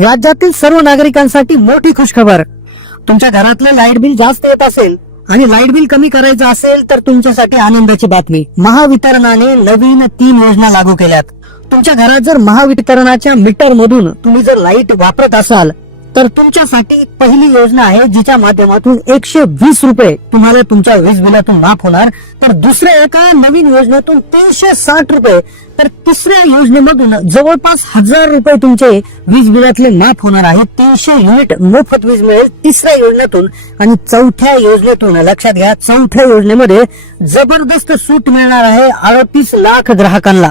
राज्यातील सर्व नागरिकांसाठी मोठी खुशखबर. तुमच्या घरातलं लाइट बिल जास्त येत असेल आणि लाइट बिल कमी करायचं असेल तर तुमच्यासाठी आनंदाची बातमी. महावितरणाने नवीन तीन योजना लागू केल्यात. तुमच्या घरात जर महावितरणाच्या मीटर मधून तुम्ही जर लाइट वापरत असाल तर तुमच्यासाठी एक पहिली योजना आहे जिच्या माध्यमातून एकशे वीस रुपये तुम्हाला तुमच्या वीज बिलातून माफ होणार. तर दुसऱ्या एका नवीन योजनेतून तीनशे साठ रुपये. तर तिसऱ्या योजनेमधून जवळपास हजार रुपये तुमचे वीज बिलातले माफ होणार आहे तीनशे युनिट मोफत वीज मिळेल तिसऱ्या योजनेतून. आणि चौथ्या योजनेतून लक्षात घ्या चौथ्या योजनेमध्ये जबरदस्त सूट मिळणार आहे अडतीस लाख ग्राहकांना.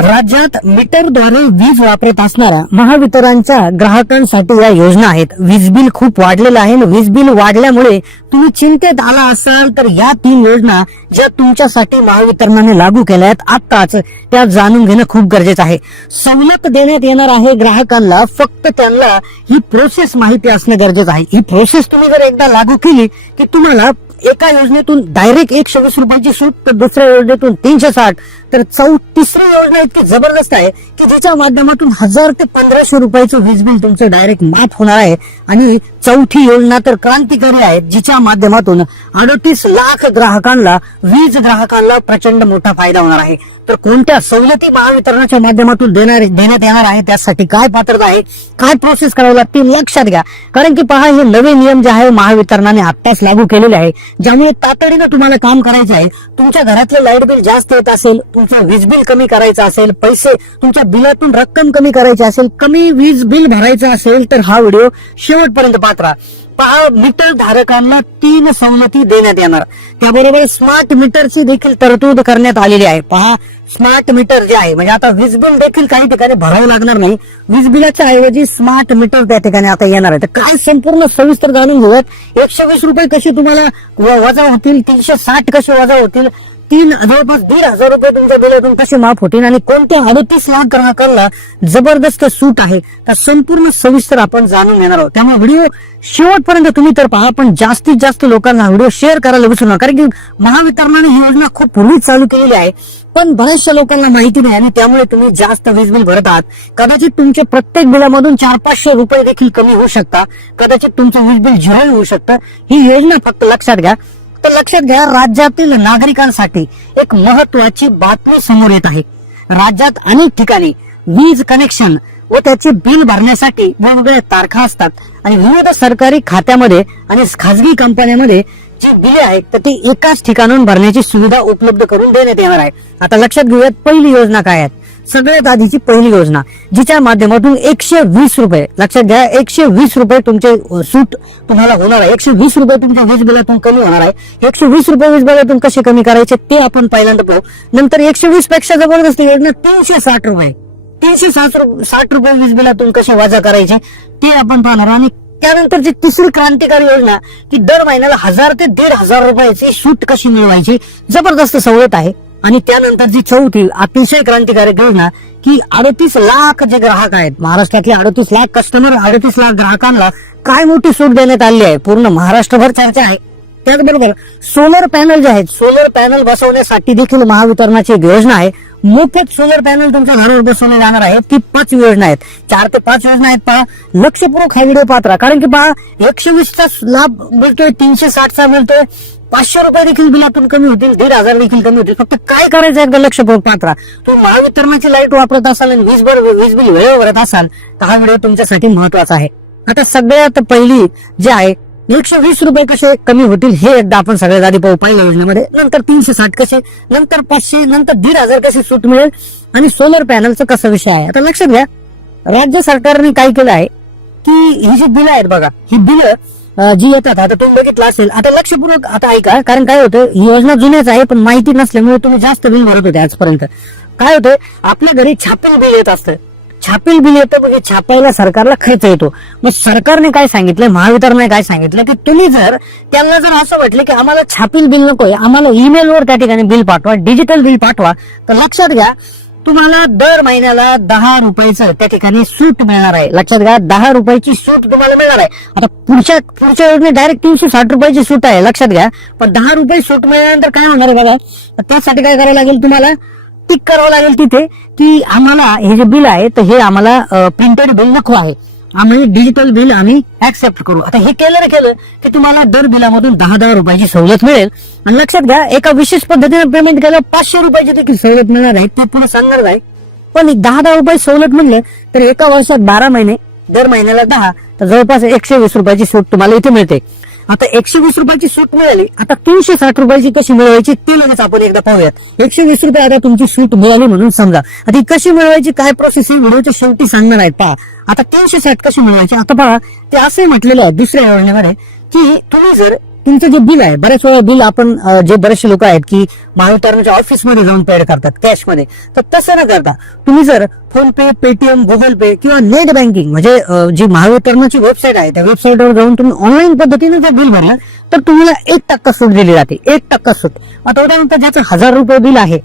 राज्यात मीटरद्वारे वीज वापरत असणाऱ्या महावितरणच्या ग्राहकांसाठी या योजना आहेत. वीज बिल खूप वाढलेलं आहे वीज बिल वाढल्यामुळे तुम्ही चिंतेत आला असाल तर या तीन योजना ज्या तुमच्यासाठी महावितरणाने लागू केल्या आहेत आत्ताच त्या जाणून घेणं खूप गरजेचं आहे. सवलत देण्यात येणार आहे ग्राहकांना फक्त त्यांना ही प्रोसेस माहिती असणं गरजेचं आहे. ही प्रोसेस तुम्ही जर एकदा लागू केली की तुम्हाला एका योजनेतून डायरेक्ट एकशे वीस रुपयाची सूट तर दुसऱ्या योजनेतून तीनशे साठ तर चौ तिसरी योजना इतकी जबरदस्त आहे की जिच्या माध्यमातून हजार ते पंधराशे रुपयाचं वीज बिल तुमचं डायरेक्ट माफ होणार आहे. आणि चौथी योजना तर क्रांतिकारी आहे जिच्या माध्यमातून अडतीस लाख ग्राहकांना वीज ग्राहकांना प्रचंड मोठा फायदा होणार आहे. तर कोणत्या सवलती महावितरणाच्या माध्यमातून देणार देण्यात येणार आहे त्यासाठी काय पात्रता आहे काय प्रोसेस करावी लागते लक्षात घ्या. कारण की पहा हे नवे नियम जे आहे महावितरणाने आत्ताच लागू केलेले आहे. ज्यामुळे तातडीनं तुम्हाला काम करायचं आहे तुमच्या घरातलं लाइट बिल जास्त येत असेल तुमचं वीज बिल कमी करायचं असेल पैसे तुमच्या बिलातून रक्कम कमी करायची असेल कमी वीज बिल भरायचं असेल तर हा व्हिडिओ शेवटपर्यंत पात्रा मीटर धारकांना तीन सवलती देण्यात येणार. त्याबरोबर स्मार्ट मीटरची देखील तरतूद करण्यात आलेली आहे. पहा स्मार्ट मीटर जे आहे म्हणजे आता वीज बिल देखील काही ठिकाणी भरावं लागणार नाही. वीज बिलाच्या ऐवजी स्मार्ट मीटर त्या ठिकाणी आता येणार आहे. तर काय संपूर्ण सविस्तर जाणून घेऊयात. एकशे वीस रुपये कसे तुम्हाला वजा होतील? तीनशे साठ कसे वजा होतील? तीन जवळपास दीड हजार रुपये तुमच्या बिलातून कसे माफ होतील आणि कोणत्या अडतीस लाख ग्राहकांना जबरदस्त सूट आहे. तर संपूर्ण सविस्तर आपण जाणून घेणार आहोत. त्यामुळे व्हिडिओ शेवटपर्यंत तुम्ही तर पहा पण जास्तीत जास्त लोकांना व्हिडिओ शेअर करायला विसरू नका. कारण की महावितरणाने ही योजना खूप पूर्वीच चालू केलेली आहे पण बऱ्याचशा लोकांना माहिती नाही आणि त्यामुळे तुम्ही जास्त वीज बिल भरत आहात. कदाचित तुमच्या प्रत्येक बिलामधून चार पाचशे रुपये देखील कमी होऊ शकता कदाचित तुमचं वीज बिल झिरो होऊ शकतं. ही योजना फक्त लक्षात घ्या. तर लक्षात घ्या राज्यातील नागरिकांसाठी एक महत्वाची बातमी समोर येत आहे. राज्यात अनेक ठिकाणी वीज कनेक्शन व त्याचे बिल भरण्यासाठी वेगवेगळ्या तारखा असतात. आणि विविध सरकारी खात्यामध्ये आणि खाजगी कंपन्यांमध्ये जी बिले आहेत तर ती एकाच ठिकाणून भरण्याची सुविधा उपलब्ध करून देण्यात येणार आहे. आता लक्षात घेऊयात पहिली योजना काय आहे? सगळ्यात आधीची पहिली योजना जिच्या माध्यमातून एकशे वीस रुपये लक्षात घ्या एकशे वीस रुपये तुमचे सूट तुम्हाला होणार आहे. एकशे वीस रुपये तुमच्या वीज बिलातून कमी होणार आहे. एकशे वीस रुपये वीज बिलातून कसे कमी करायचे ते आपण पहिल्यांदा पाहू. नंतर एकशे वीसपेक्षा जबरदस्त योजना तीनशे साठ रुपये. तीनशे साठ रुपये साठ रुपये वीज बिलातून कसे वाजा करायचे ते आपण पाहणार आणि त्यानंतर जी तिसरी क्रांतिकारी योजना की दर महिन्याला हजार ते दीड हजार रुपयाची सूट कशी मिळवायची जबरदस्त सवलत आहे. आणि त्यानंतर जी चौथी अतिशय क्रांतिकारक योजना की अडतीस लाख जे ग्राहक आहेत महाराष्ट्रातले अडतीस लाख कस्टमर अडतीस लाख ग्राहकांना काय मोठी सूट देण्यात आली आहे? पूर्ण महाराष्ट्रभर चर्चा आहे. त्याचबरोबर सोलर पॅनल जे आहेत सोलर पॅनल बसवण्यासाठी देखील महावितरणाची एक योजना आहे. मोफत सोलर पॅनल तुमच्या घरावर बसवले जाणार आहे ती पाच योजना आहेत. चार ते पाच योजना आहेत पहा. लक्षपूर्वक हा व्हिडिओ पात्रा कारण की पहा एकशे वीसचा लाभ मिळतोय तीनशे साठचा मिळतोय. पाचशे रुपये देखील बिलातून कमी होतील दीड हजार देखील कमी होतील. फक्त काय करायचं एकदा लक्षपूर्वक पात्रा तुम्ही महावितरणाची लाइट वापरत असाल आणि वीज बरोबर वीज बिल वेळेवर भरत असाल तर हा व्हिडिओ तुमच्यासाठी महत्त्वाचा आहे. आता सगळ्यात पहिली जे आहे एकशे वीस रुपये कसे कमी होतील हे एकदा आपण सगळ्यात आधी पाहू. पहिल्या योजनेमध्ये नंतर तीनशे साठ कसे नंतर पाचशे नंतर दीड हजार कसे सूट मिळेल आणि सोलर पॅनलचा कसा विषय आहे. आता लक्षात घ्या राज्य सरकारने काय केलं आहे की ही जी बिलं आहेत बघा ही बिलं जी येतात आता तुम्ही बघितलं असेल आता लक्षपूर्वक आता ऐका कारण काय होतं ही योजना जुन्याच आहे पण माहिती नसल्यामुळे तुम्ही जास्त बिल भरत होते आजपर्यंत. काय होतं आपल्या घरी छापील बिल येत असतं. छापील बिल येतं म्हणजे छापायला सरकारला खर्च येतो. मग सरकारने काय सांगितलं महावितरणने काय सांगितलं की तुम्ही जर त्यांना जर असं म्हटलं की आम्हाला छापील बिल नकोय आम्हाला ईमेलवर त्या ठिकाणी बिल पाठवा डिजिटल बिल पाठवा तर लक्षात घ्या तुम्हाला दर महिन्याला दहा रुपयाचं त्या ठिकाणी सूट मिळणार आहे. लक्षात घ्या दहा रुपयाची सूट तुम्हाला मिळणार आहे. आता पुढच्या पुढच्या योजनेत डायरेक्ट तीनशे साठ रुपयाची सूट आहे लक्षात घ्या. पण दहा रुपये सूट मिळाल्यानंतर काय होणार आहे बघा? त्यासाठी काय करावं लागेल तुम्हाला? टिक करावं लागेल तिथे की आम्हाला हे जे बिल आहे तर हे आम्हाला प्रिंटेड बिल नको आहे. आम्ही डिजिटल बिल आम्ही ऍक्सेप्ट करू. आता हे केलं केलं की तुम्हाला दर बिलामधून दहा दहा रुपयाची सवलत मिळेल. आणि लक्षात घ्या एका विशेष पद्धतीने पेमेंट केलं पाचशे रुपयाची देखील सवलत मिळणार आहे. ते पुढे सांगणार आहे पण दहा दहा रुपये सवलत म्हणले तर एका वर्षात बारा महिने दर महिन्याला दहा तर जवळपास एकशे वीस रुपयाची सूट तुम्हाला इथे मिळते. आता एकशे वीस रुपयाची सूट मिळाली. आता तीनशे साठ रुपयाची कशी मिळवायची ते लगेच आपण एकदा पाहूयात. एकशे वीस रुपये आता तुमची सूट मिळाली म्हणून समजा. आता ही कशी मिळवायची काय प्रोसेस ही व्हिडिओच्या शेवटी सांगणार आहेत पहा. आता तीनशे साठ कशी मिळवायची? आता पहा ते असंही म्हटलेलं आहे दुसऱ्या योजनेमध्ये की तुम्ही जर तुमचं जे बिल आहे बऱ्याच वेळा बिल आपण जे बरेचसे लोक आहेत की महावितरणच्या ऑफिसमध्ये जाऊन पेड करतात कॅशमध्ये. तर तसं न करता तुम्ही जर फोन पे पेटीएम गुगल पे किंवा नेट बँकिंग म्हणजे जी महावितरणाची वेबसाईट आहे त्या वेबसाईटवर जाऊन तुम्ही ऑनलाईन पद्धतीने जर बिल भरलं तर तुम्हाला एक टक्का सूट दिली जाते एक टक्का सूट. आता उदाहरणार्थ ज्याचं हजार रुपये बिल आहे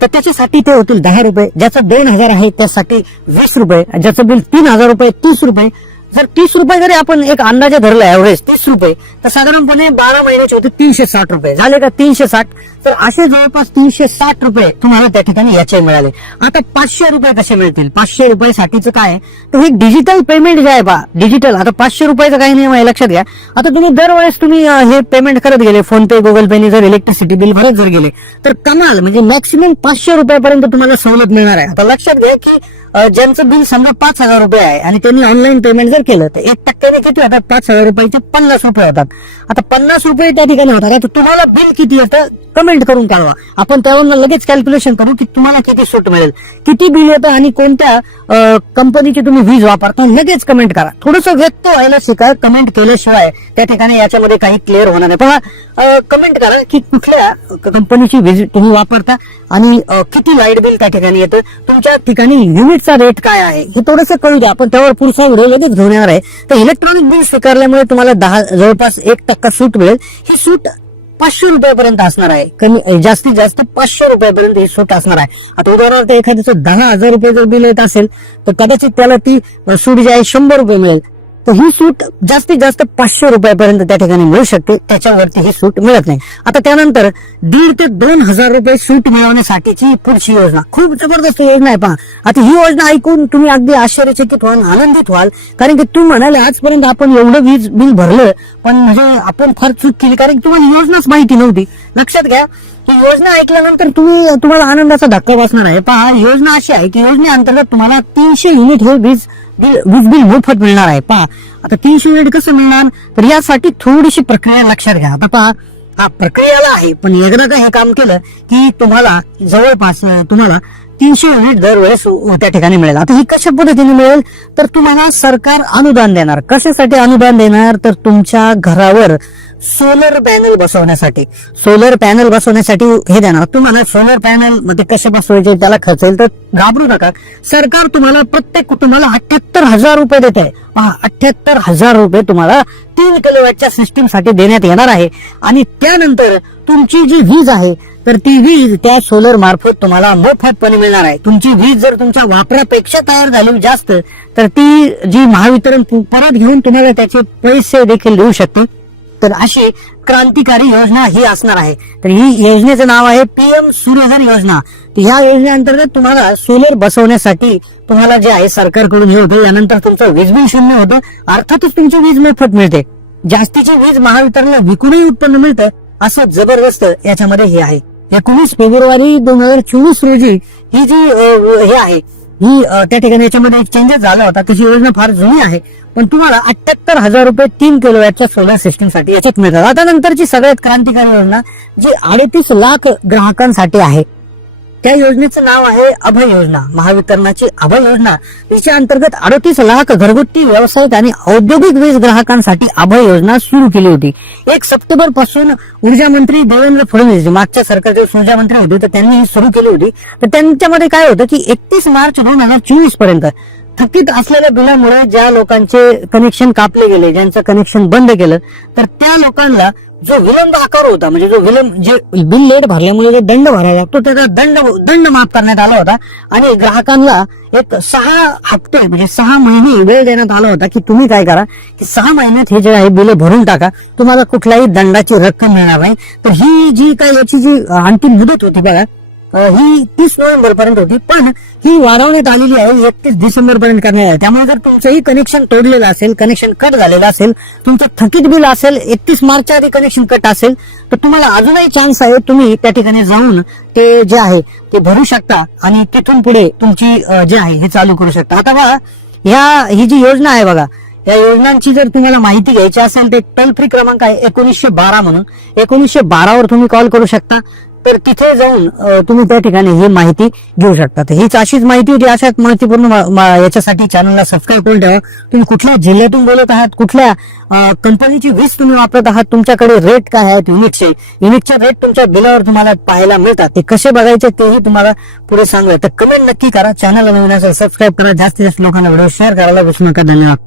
तर त्याच्यासाठी ते होतील दहा रुपये ज्याचं दोन हजार आहे त्यासाठी वीस रुपये ज्याचं बिल तीन हजार रुपये तीस रुपये जर तीस रुपये जरी आपण एक अंदाजे धरला एव्हरेज तीस रुपये तर साधारणपणे बारा महिन्याचे होते तीनशे साठ रुपये. झाले का तीनशे साठ? तर असे जवळपास तीनशे साठ रुपये तुम्हाला त्या ठिकाणी याचे मिळाले. आता पाचशे रुपये कसे मिळतील? पाचशे रुपये साठीचं काय तर हे डिजिटल पेमेंट जे आहे बा डिजिटल आता पाचशे रुपयाचं काही नियम आहे लक्षात घ्या. आता तुम्ही दरवेळेस तुम्ही हे पेमेंट करत गेले फोन पे गुगल पेने जर इलेक्ट्रिसिटी बिल भरत जर गेले तर कमाल म्हणजे मॅक्सिमम पाचशे रुपयापर्यंत तुम्हाला सवलत मिळणार आहे. आता लक्षात घ्या की ज्यांचं बिल समजा पाच हजार रुपये आहे आणि त्यांनी ऑनलाईन पेमेंट जर केलं तर एक टक्क्याने किती होतात? पाच हजार रुपयाचे पन्नास रुपये होतात. आता पन्नास रुपये त्या ठिकाणी होतात. तुम्हाला बिल किती येतं? कमेंट करून काढवा आपण त्यावरून लगेच कॅल्क्युलेशन करू की तुम्हाला किती सूट मिळेल. किती बिल येतं आणि कोणत्या कंपनीची तुम्ही वीज वापरता लगेच कमेंट करा. थोडस व्यक्त व्हायला शिका कमेंट केल्याशिवाय त्या ठिकाणी याच्यामध्ये काही क्लिअर होणार नाही. पहा कमेंट करा की कुठल्या कंपनीची वीज तुम्ही वापरता आणि किती लाइट बिल त्या ठिकाणी येतं. तुमच्या ठिकाणी युनिटचा रेट काय आहे? हे थोडंसं कळू द्या. आपण त्यावर पुढचा व्हिडिओ लगेच घेऊन येणार आहे. तर इलेक्ट्रॉनिक बिल स्वीकारल्यामुळे तुम्हाला दहा जवळपास एक टक्का सूट मिळेल. ही सूट पाचशे रुपयापर्यंत असणार आहे. कमी जास्तीत जास्त पाचशे रुपयापर्यंत ही सूट असणार आहे. आता उदाहरणार्थ एखाद्याचं दहा हजार रुपये जर बिल येत असेल तर कदाचित त्याला ती सूट जी आहे शंभर रुपये मिळेल. तर ही सूट जास्तीत जास्त पाचशे रुपयापर्यंत त्या ठिकाणी मिळू शकते. त्याच्यावरती ही सूट मिळत नाही. आता त्यानंतर दीड ते दोन हजार रुपये सूट मिळवण्यासाठीची पुढची योजना. खूप जबरदस्त योजना आहे पहा. आता ही योजना ऐकून तुम्ही अगदी आश्चर्यचकित व्हाल आनंदित व्हाल. कारण की तू म्हणाले आजपर्यंत आपण एवढं वीज बिल भरलं पण म्हणजे आपण फार चूक केली. कारण तुम्हाला योजनाच माहिती नव्हती. लक्षात घ्या ही योजना ऐकल्यानंतर तुम्ही तुम्हाला आनंदाचा धक्का बसणार आहे. पहा योजना अशी आहे की योजनेअंतर्गत तुम्हाला तीनशे युनिट हे वीज बिल वीज बिल मोफत मिळणार आहे. पहा आता तीनशे युनिट कसं मिळणार? तर यासाठी थोडीशी प्रक्रिया लक्षात घ्या. आता पहा हा प्रक्रियाला आहे पण एकदा का हे काम केलं की तुम्हाला जवळपास तुम्हाला तीनशे युनिट दरवेळेस त्या ठिकाणी मिळेल. आता ही कशा पद्धतीने मिळेल? तर तुम्हाला सरकार अनुदान देणार. कशासाठी अनुदान देणार? तर तुमच्या घरावर सोलर पॅनल बसवण्यासाठी. सोलर पॅनल बसवण्यासाठी हे देणार. तुम्हाला सोलर पॅनलमध्ये कसे बसवायचे त्याला खर्च येईल तर घाबरू नका. सरकार तुम्हाला प्रत्येक कुटुंबाला अठ्याहत्तर हजार रुपये देत आहे. अठ्याहत्तर हजार रुपये तुम्हाला तीन किलोवॅटच्या सिस्टीमसाठी देण्यात येणार आहे. आणि त्यानंतर तुमची जी वीज आहे तर ती वीज त्या सोलर मार्फत तुम्हाला मोफतपणे मिळणार आहे. तुमची वीज जर तुमच्या वापरापेक्षा तयार झाली जास्त तर ती जी महावितरण पु- परत घेऊन तुम्हाला त्याचे पैसे देखील देऊ शकते तर अशी क्रांतिकारी योजना ही असणार आहे. तर ही योजनेचं नाव आहे पीएम सूर्यधर योजना. ह्या योजनेअंतर्गत तुम्हाला सोलर बसवण्यासाठी तुम्हाला जे आहे सरकारकडून हे होतं यानंतर तुमचं वीज बिल शून्य होतं अर्थातच तुमची वीज मोफत मिळते. जास्तीची वीज महावितरणला विकूनही उत्पन्न मिळतं असं जबरदस्त याच्यामध्ये हे आहे. एकोणीस फेब्रुवारी दोन हजार चोवीस रोजी ही जी हे आहे ही त्या ठिकाणी याच्यामध्ये एक चेंजेस झाला होता. त्याची योजना फार जुनी आहे. पण तुम्हाला अठ्याहत्तर हजार रुपये तीन किलोवॅटच्या सोलर सिस्टीमसाठी याच्यात मिळतात. आता नंतरची सगळ्यात क्रांतिकारी योजना जी अडतीस लाख ग्राहकांसाठी आहे. त्या योजनेचं नाव आहे अभय योजना. महावितरणाची अभय योजना. तिच्या अंतर्गत अडतीस लाख घरगुती व्यावसायिक आणि औद्योगिक वीज ग्राहकांसाठी अभय योजना सुरू केली होती. एक सप्टेंबरपासून ऊर्जा मंत्री देवेंद्र फडणवीस मागच्या सरकारचे ऊर्जा मंत्री होते तर त्यांनी ही सुरू केली होती. तर त्यांच्यामध्ये काय होतं की एकतीस मार्च दोन हजार चोवीसपर्यंत थकीत असलेल्या बिलामुळे ज्या लोकांचे कनेक्शन कापले गेले ज्यांचं कनेक्शन बंद केलं तर त्या लोकांना जो विलंब आकार होता म्हणजे जो विलंब जे बिल लेट भरल्यामुळे जो दंड भरायला लागतो त्याचा दंड दंड माफ करण्यात आला होता. आणि ग्राहकांना एक सहा हप्ते म्हणजे सहा महिने वेळ देण्यात आला होता की तुम्ही काय करा की सहा महिन्यात हे जे आहे बिल भरून टाका. तुम्हाला कुठल्याही दंडाची रक्कम मिळणार नाही. तर ही जी काय याची जी अंतिम मुदत होती बघा ही तीस नोव्हेंबर पर्यंत होती. पण ही वाढवण्यात आलेली आहे एकतीस डिसेंबर पर्यंत करण्यात आहे त्यामुळे जर तुमचंही कनेक्शन तोडलेलं असेल कनेक्शन कट झालेलं असेल तुमचं थकीत बिल असेल एकतीस मार्चच्या आधी कनेक्शन कट असेल तर तुम्हाला अजूनही चान्स आहे तुम्ही त्या ठिकाणी जाऊन ते जे आहे ते भरू शकता आणि तिथून पुढे तुमची जे आहे हे चालू करू शकता. आता बघा ह्या ही जी योजना आहे बघा या योजनांची जर तुम्हाला माहिती घ्यायची असेल तर टोल फ्री क्रमांक आहे एकोणीसशे बारा म्हणून. एकोणीसशे बारावर तुम्ही कॉल करू शकता. तर तिथे जाऊन तुम्ही त्या ठिकाणी ही माहिती घेऊ शकता. तर हीच अशीच माहिती होती. अशाच माहितीपूर्ण याच्यासाठी चॅनलला सबस्क्राईब करून ठेवा. तुम्ही कुठल्या जिल्ह्यातून बोलत आहात कुठल्या कंपनीची वीज तुम्ही वापरत आहात तुमच्याकडे रेट काय आहेत युनिटचे युनिटचे रेट तुमच्या बिलावर तुम्हाला पाहायला मिळतात. ते कसे बघायचे तेही तुम्हाला पुढे सांगूया. तर कमेंट नक्की करा. चॅनलला नवीन असेल सबस्क्राईब करा. जास्तीत जास्त लोकांना व्हिडिओ शेअर करायला विसरू नका. धन्यवाद.